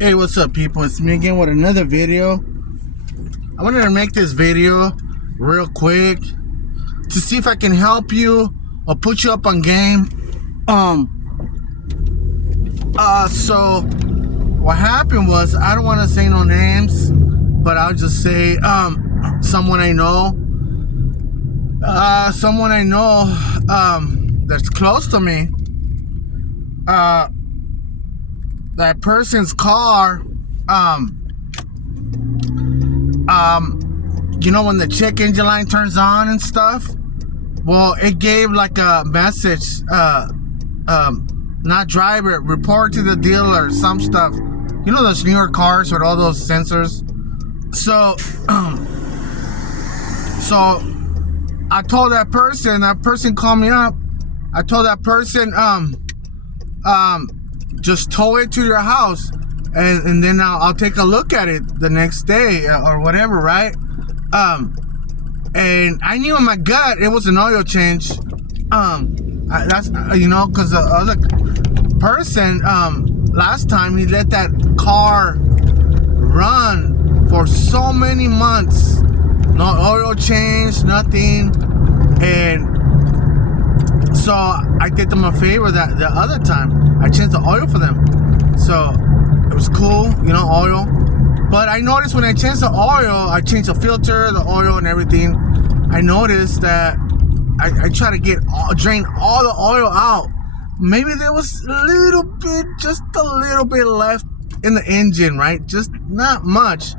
Hey, what's up, people? It's me again with another video. I wanted to make this video real quick to see if I can help you or put you up on game. So what happened was, I don't want to say no names, but I'll just say someone I know that's close to me. That person's car, you know, when the check engine light turns on and stuff, well, it gave like a message, not driver, report to the dealer, some stuff. You know those newer cars with all those sensors? So, so I told that person called me up. I told that person, just tow it to your house, and then I'll take a look at it the next day or whatever, right? And I knew in my gut it was an oil change. That's because the other person, last time he let that car run for so many months, no oil change, nothing, and so I did them a favor that the other time. I changed the oil for them. So it was cool, oil. But I noticed when I changed the oil, I changed the filter, the oil, and everything. I noticed that I try to drain all the oil out. Maybe there was just a little bit left in the engine, right? Just not much.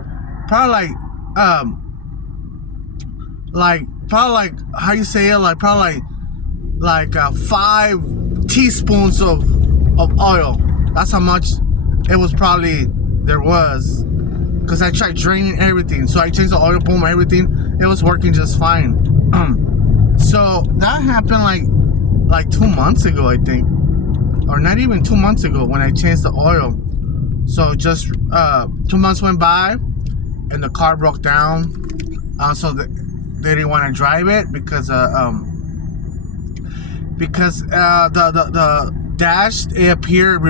Probably like how you say it, like 5 teaspoons of oil. That's how much it was there was, because I tried draining everything. So I changed the oil pump, everything. It was working just fine. So that happened like 2 months ago, I think, or not even 2 months ago, when I changed the oil. So just 2 months went by and the car broke down. So they didn't want to drive it because the dash, it appeared,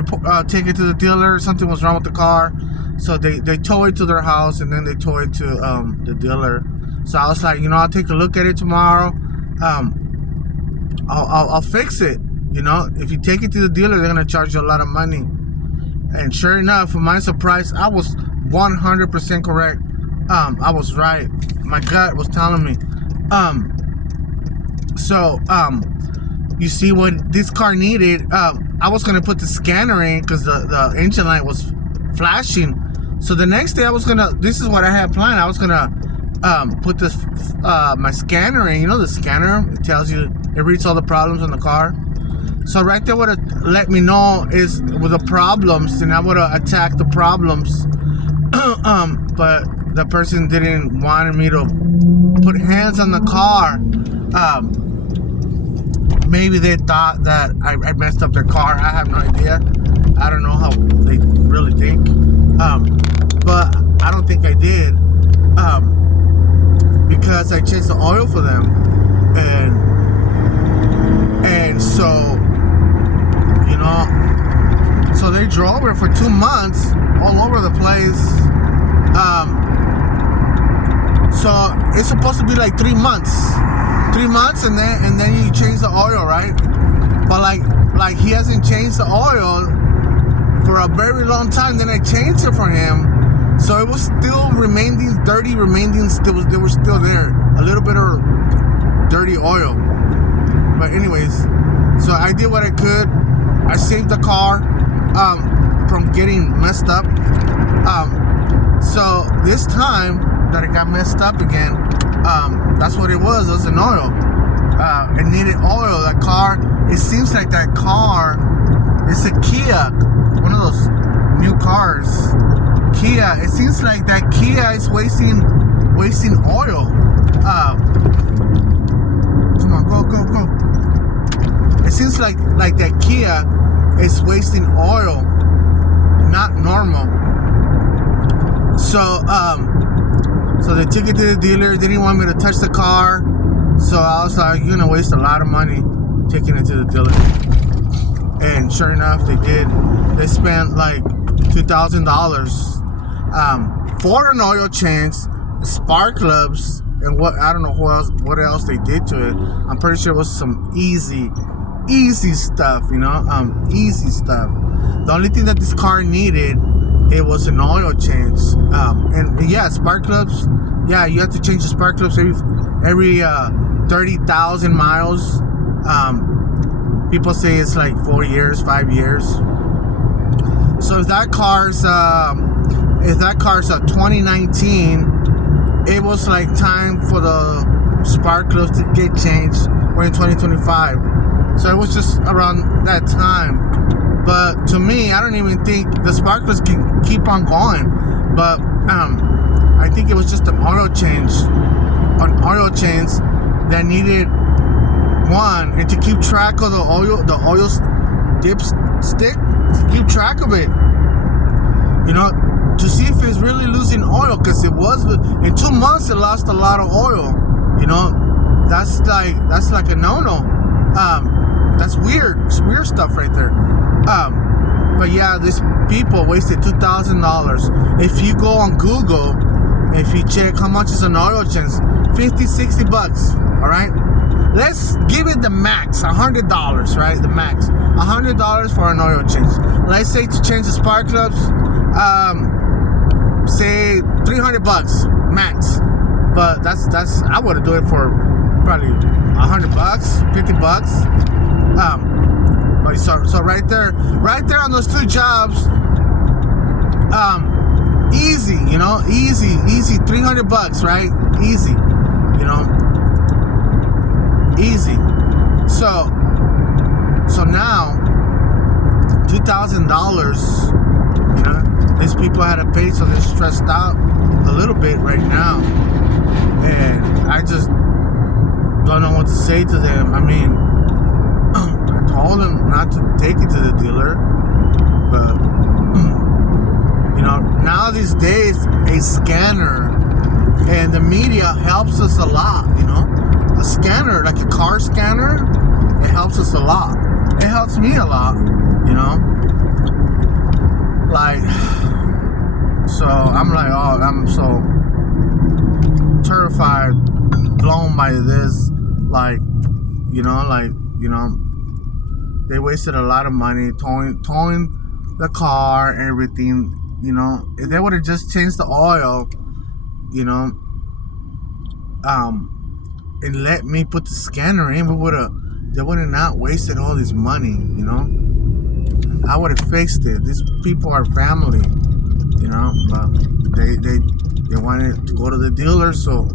take it to the dealer, something was wrong with the car. So they tow it to their house, and then they tow it to the dealer. So I was like, I'll take a look at it tomorrow. I'll fix it. If you take it to the dealer, they're gonna charge you a lot of money. And sure enough, for my surprise, I was 100% correct. I was right. My gut was telling me. You see what this car needed? I was gonna put the scanner in because the engine light was flashing. So the next day this is what I had planned. I was gonna put this my scanner in. The scanner, it tells you, it reads all the problems on the car. So right there would have let me know with the problems, and I would have attacked the problems. But the person didn't want me to put hands on the car. Maybe they thought that I messed up their car. I have no idea. I don't know how they really think. But I don't think I did. Because I changed the oil for them. And so, so they drove it for 2 months all over the place. So it's supposed to be like 3 months. 3 months, and then you change the oil, right? But like he hasn't changed the oil for a very long time. Then I changed it for him, so it was still remaining dirty. They were still there, a little bit of dirty oil. But anyways, so I did what I could. I saved the car from getting messed up. So this time that it got messed up again, that's what it was. It was an oil. It needed oil. That car, it seems like that car, it's a Kia, one of those new cars. Kia, it seems like that Kia is wasting oil. Come on, go. It seems like that Kia is wasting oil, not normal. So they took it to the dealer. They didn't want me to touch the car. So I was like, you're gonna waste a lot of money taking it to the dealer. And sure enough, they did. They spent like $2,000 for an oil change, spark plugs, and what I don't know what else they did to it. I'm pretty sure it was some easy stuff, you know, easy stuff. The only thing that this car needed, it was an oil change, and yeah, spark plugs. Yeah, you have to change the spark plugs every 30,000 miles. People say it's like 4 years, 5 years. So if that car's a 2019, it was like time for the spark plugs to get changed. We're in 2025, so it was just around that time. But to me, I don't even think the spark plugs can keep on going. But I think it was just an oil change that needed one, and to keep track of the oil dipstick, to keep track of it, you know, to see if it's really losing oil, because it was in 2 months it lost a lot of oil. You know, that's like a no-no. That's weird. It's weird stuff right there. But yeah, these people wasted $2,000. If you go on Google, if you check how much is an oil change, $50-$60. All right, let's give it the max, $100, right? The max, $100 for an oil change. Let's say to change the spark plugs, say $300 max. But that's I would do it for probably $100, $50. So right there on those two jobs, easy, you know, easy, $300, right? Easy, you know, easy. So now $2,000, you know, these people had to pay, so they're stressed out a little bit right now, and I just don't know what to say to them. I mean, I told them not to take it to the dealer, but you know, now these days a scanner and the media helps us a lot. You know, a scanner, like a car scanner, it helps us a lot. It helps me a lot, you know. Like, so I'm like, oh, I'm so terrified, blown by this. Like, you know, they wasted a lot of money towing the car and everything. You know, if they would have just changed the oil, you know, and let me put the scanner in, they would have not wasted all this money. You know, I would have fixed it. These people are family, you know, but they wanted to go to the dealer. So,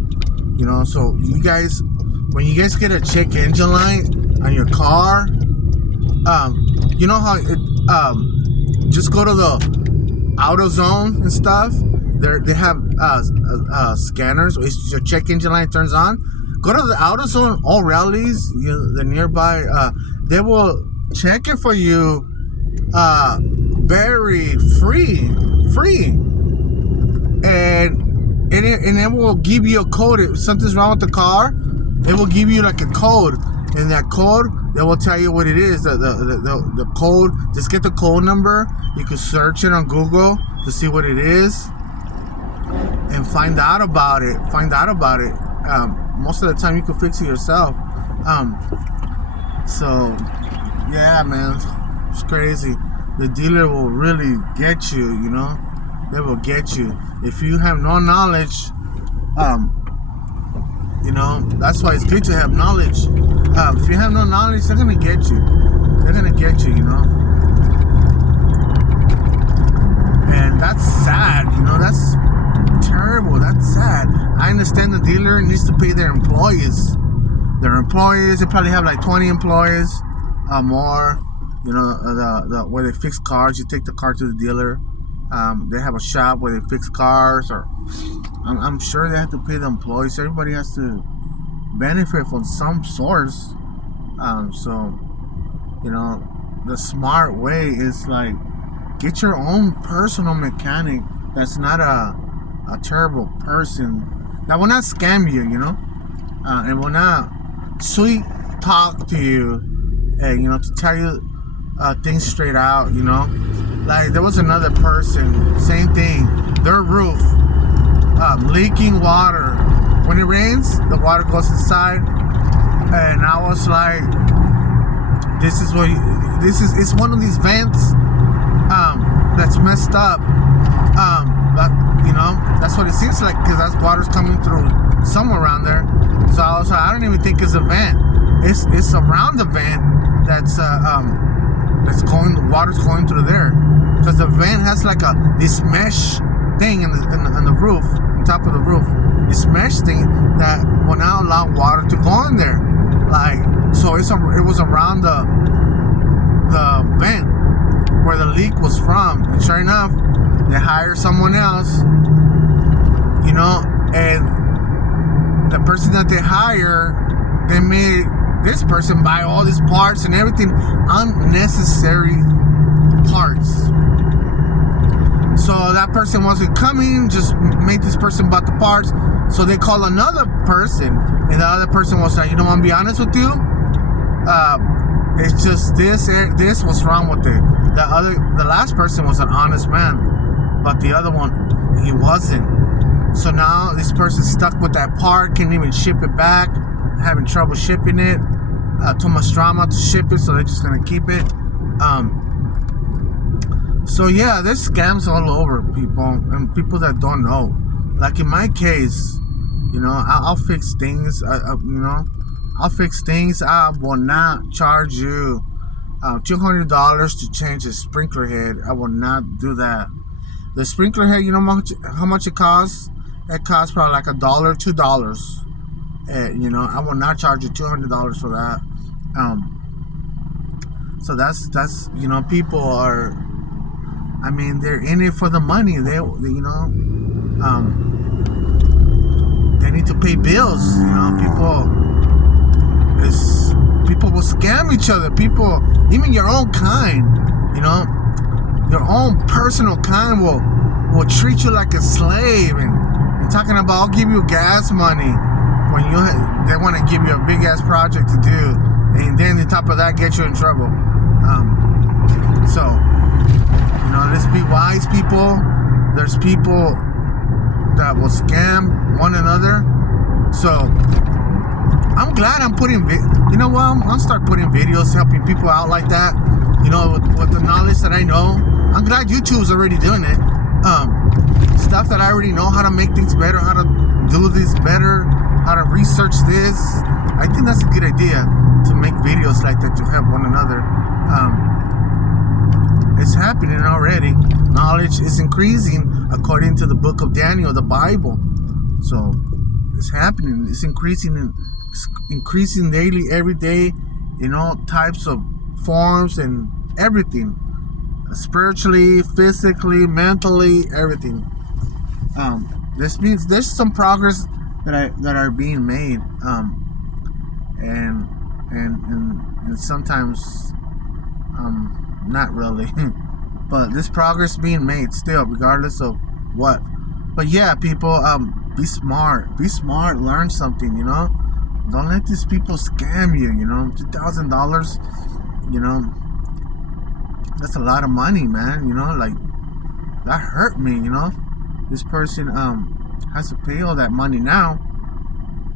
you know, so you guys, when you guys get a check engine light on your car, you know how it, just go to the AutoZone and stuff. They have scanners. Your check engine light turns on. Go to the AutoZone, O'Reilly's, the nearby. They will check it for you, very free, and it will give you a code. If something's wrong with the car, it will give you like a code. And that code, they will tell you what it is. The code, just get the code number. You can search it on Google to see what it is and find out about it. Most of the time, you can fix it yourself. So, yeah, man, it's crazy. The dealer will really get you, you know. They will get you. If you have no knowledge, you know, that's why it's good to have knowledge. If you have no knowledge, they're gonna get you. You know. And that's sad. You know, that's terrible. That's sad. I understand the dealer needs to pay their employees. They probably have like 20 employees, more. You know, the where they fix cars. You take the car to the dealer. They have a shop where they fix cars, or I'm sure they have to pay the employees. Everybody has to benefit from some source. So, you know, the smart way is like, get your own personal mechanic that's not a terrible person that will not scam you, you know, and will not sweet talk to you, and, you know, to tell you things straight out, you know. Like there was another person, same thing. Their roof leaking water. When it rains, the water goes inside, and I was like, it's one of these vents that's messed up. But that's what it seems like, because that's water's coming through somewhere around there. So I was like, I don't even think it's a vent. It's around the vent that's the water's going through there, because the vent has like this mesh thing in the roof, on top of the roof. This mesh thing that will now allow water to go in there. Like, so it was around the vent where the leak was from, and sure enough, they hired someone else, and the person that they hire, they made this person buy all these parts and everything, unnecessary parts. So that person wasn't coming, just made this person bought the parts. So they call another person, and the other person was like, I'm gonna be honest with you, it's just this what's wrong with it. The last person was an honest man, but the other one, he wasn't. So now this person's stuck with that part, can't even ship it back, having trouble shipping it. Too much drama to ship it, so they're just gonna keep it. So yeah, there's scams all over, people, and people that don't know. Like in my case, I'll fix things. I'll fix things. I will not charge you $200 to change a sprinkler head. I will not do that. The sprinkler head, how much it costs? It costs probably like $1, $2. And, I will not charge you $200 for that. So that's people are, they're in it for the money. They need to pay bills. People will scam each other. People, even your own kind, your own personal kind will treat you like a slave, and talking about, I'll give you gas money when they want to give you a big ass project to do, and then on top of that get you in trouble. So let's be wise, people. There's people that will scam one another. So I'm glad I'm putting I'll start putting videos helping people out like that, with the knowledge that I know. I'm glad YouTube's already doing it. Stuff that I already know, how to make things better, how to do this better, how to research this. I think that's a good idea, to make videos like that to help one another. It's happening already. Knowledge is increasing according to the book of Daniel, the Bible. So it's happening. It's increasing daily, every day, types of forms and everything, spiritually, physically, mentally, everything. This means there's some progress that are being made, and sometimes not really, but this progress being made still, regardless of what. But yeah, people, be smart, learn something. Don't let these people scam you. $2,000, that's a lot of money, man. Like, that hurt me. This person has to pay all that money now.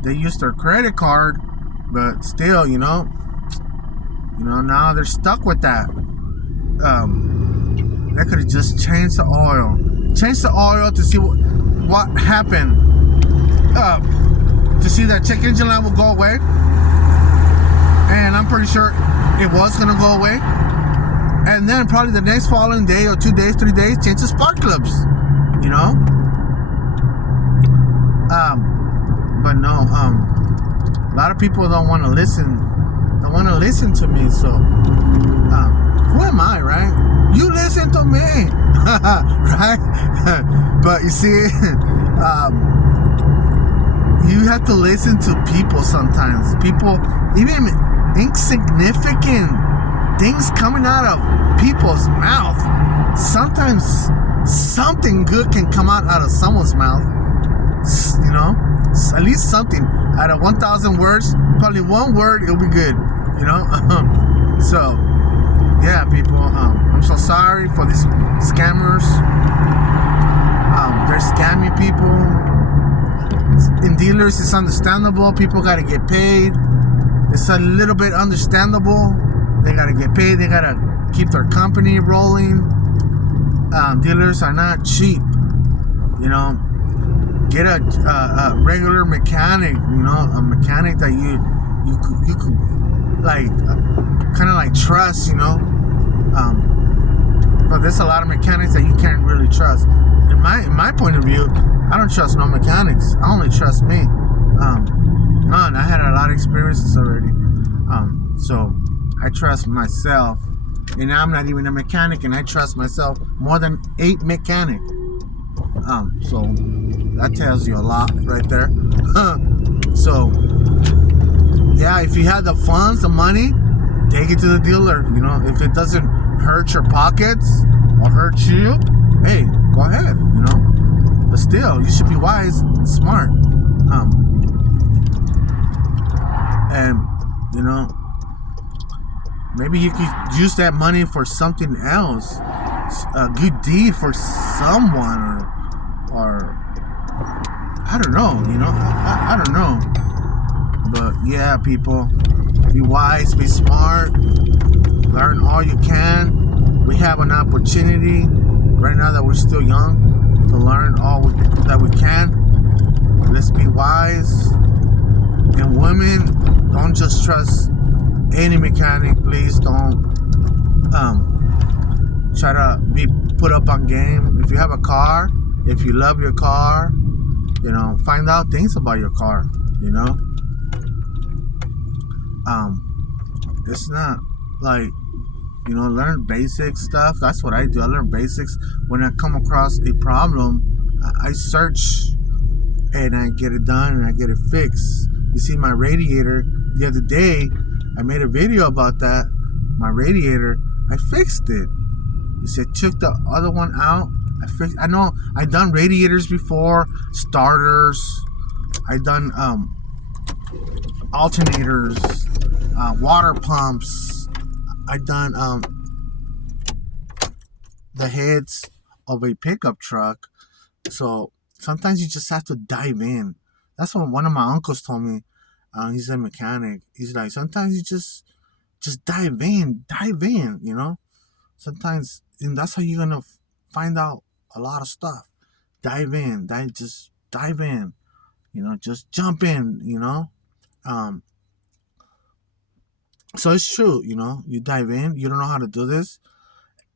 They used their credit card, but still, now they're stuck with that. They could have just changed the oil to see what happened. To see that check engine light will go away, and I'm pretty sure it was gonna go away. And then probably the next following day, or 2 days, 3 days, change the spark plugs. But no, a lot of people don't want to listen to me. So who am I, right? You listen to me. Right? But you see, you have to listen to people sometimes. People, even insignificant things coming out of people's mouth. Sometimes something good can come out of someone's mouth. At least something. Out of 1,000 words, probably one word, it'll be good. So yeah, people, I'm so sorry for these scammers. They're scamming people. In dealers, it's understandable. People got to get paid. It's a little bit understandable. They got to get paid. They got to keep their company rolling. Dealers are not cheap. You know, get a regular mechanic. You know, a mechanic that you could like kind of like trust. You know, but there's a lot of mechanics that you can't really trust. In my point of view, I don't trust no mechanics. I only trust me. None. I had a lot of experiences already. So I trust myself. And I'm not even a mechanic, and I trust myself more than 8 mechanics. So that tells you a lot right there. So yeah, if you have the funds, the money, take it to the dealer. You know, if it doesn't hurt your pockets or hurt you, hey, go ahead. You know, but still, you should be wise and smart. And you know, maybe you could use that money for something else, a good deed for someone, or I don't know. You know, I don't know. But yeah, people, be wise, be smart, learn all you can. We have an opportunity right now that we're still young to learn all that we can. Let's be wise. And women, don't just trust any mechanic. Please don't try to be put up on game. If you have a car, if you love your car, you know, find out things about your car. You know, it's not like, you know, learn basic stuff. That's what I do. I learn basics. When I come across a problem, I search and I get it done and I get it fixed. You see, my radiator the other day, I made a video about that. My radiator, I fixed it. You see, I took the other one out. I know I done radiators before, starters. I done alternators, water pumps. I done the heads of a pickup truck. So sometimes you just have to dive in. That's what one of my uncles told me. He's a mechanic. He's like, sometimes you just dive in, you know. Sometimes, and that's how you're gonna find out a lot of stuff. Just dive in, you know, just jump in, you know. So it's true, you know, you dive in, you don't know how to do this,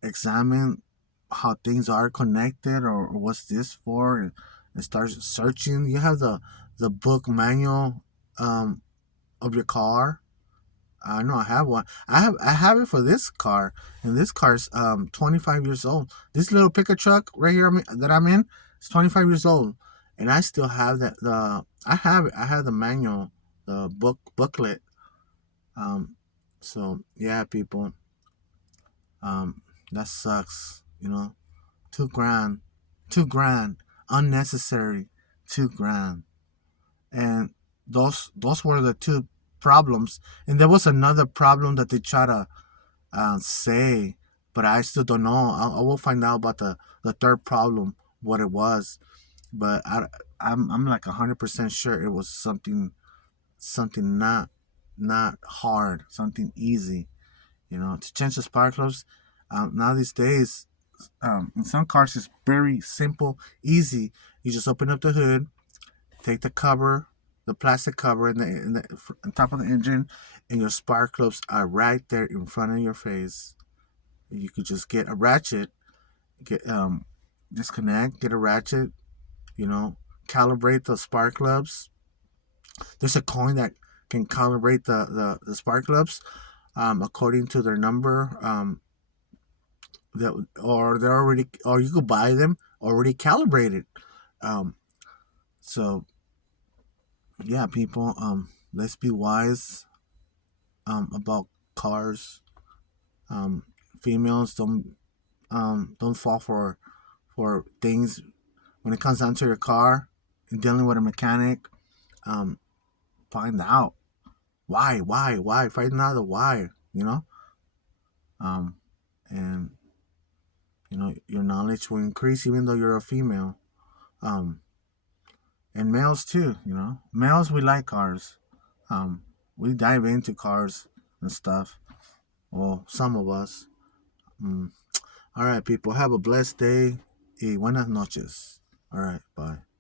examine how things are connected or what's this for, and start searching. You have the book manual of your car. I know I have one. I have it for this car, and this car's 25 years old. This little pickup truck right here that I'm in is 25 years old, and I still have that. I have it. I have the manual, the booklet. So yeah, people. That sucks. You know, $2,000, unnecessary, $2,000, and those were the two problems. And there was another problem that they try to say, but I still don't know. I will find out about the third problem, what it was. But I'm like 100% sure it was something not hard, something easy. You know, to change the spark plugs. Now these days, in some cars it's very simple, easy. You just open up the hood, take the cover, the plastic cover in the on top of the engine, and your spark plugs are right there in front of your face. You could just get a ratchet, get disconnect, get a ratchet, you know, calibrate the spark plugs. There's a coin that can calibrate the spark plugs according to their number. That or they're already, or you could buy them already calibrated. So yeah, people, let's be wise about cars. Females don't fall for things when it comes down to your car and dealing with a mechanic. Find out why find out the why, you know. And your knowledge will increase even though you're a female. Um, and males too. Males, we like cars. We dive into cars and stuff. Well, some of us. Mm. All right, people. Have a blessed day. Y buenas noches. All right, bye.